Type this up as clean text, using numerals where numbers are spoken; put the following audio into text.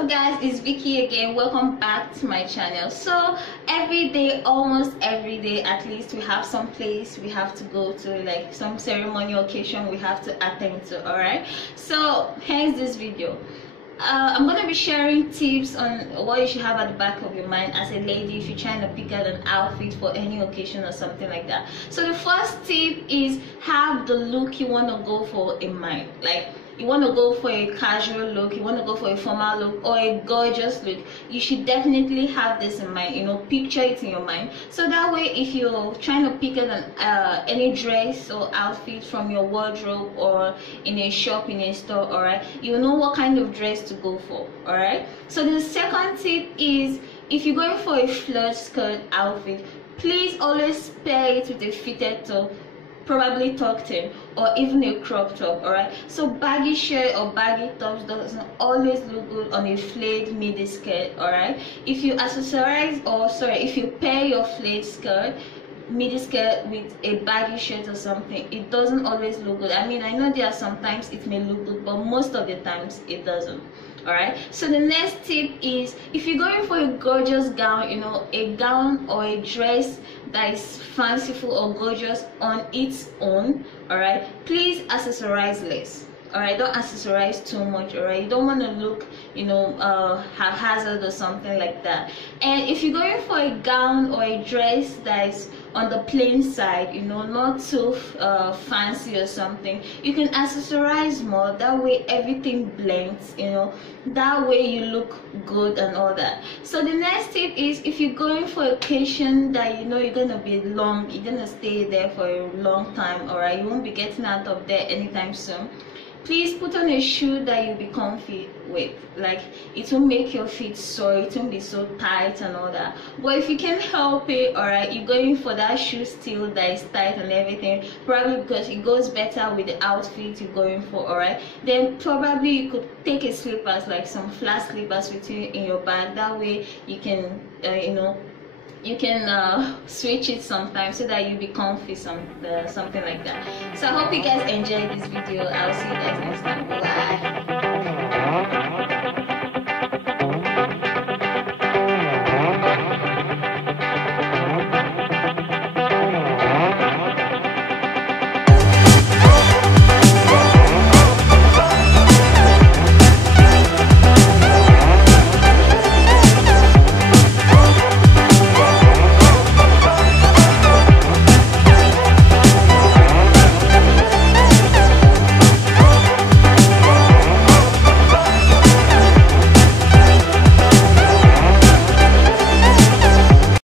up guys, it's Vicky again. Welcome back to my channel. So every day, almost every day at least, we have some place we have to go to, like some ceremony occasion we have to attend to. All right, so here's this video. I'm going to be sharing tips on what you should have at the back of your mind as a lady if you're trying to pick out an outfit for any occasion or something like that. So the first tip is have the look you want to go for in mind. Like, you want to go for a casual look, you want to go for a formal look, or a gorgeous look, you should definitely have this in mind. You know, picture it in your mind, so that way if you're trying to pick out any dress or outfit from your wardrobe or in a shop, in a store, all right, you know what kind of dress to go for. All right, so the second tip is, if you're going for a flirt skirt outfit, please always pair it with a fitted top, probably tucked in, or even a crop top. All right, so baggy shirt or baggy tops doesn't always look good on a flayed midi skirt. All right, if you accessorize, or sorry, if you pair your flayed skirt, midi skirt, with a baggy shirt or something, it doesn't always look good. I mean, I know there are sometimes it may look good, but most of the times it doesn't. All right, so the next tip is, if you're going for a gorgeous gown, you know, a gown or a dress that is fanciful or gorgeous on its own, all right, please accessorize less. All right, don't accessorize too much. All right, you don't want to look, you know, haphazard or something like that. And if you're going for a gown or a dress that is on the plain side, you know, not too fancy or something, you can accessorize more. That way everything blends, you know, that way you look good and all that. So the next tip is, if you're going for a occasion that you know you're gonna be long, you're gonna stay there for a long time, all right, you won't be getting out of there anytime soon, please put on a shoe that you'll be comfy with. Like, it will make your feet sore, it won't be so tight and all that. But if you can help it, all right, you're going for that shoe still that is tight and everything, probably because it goes better with the outfit you're going for, all right, then probably you could take a slippers, like some flat slippers with you in your bag. That way you can you know, you can switch it sometimes so that you be comfy, something like that. So I hope you guys enjoyed this video. I'll see you guys next time. Bye.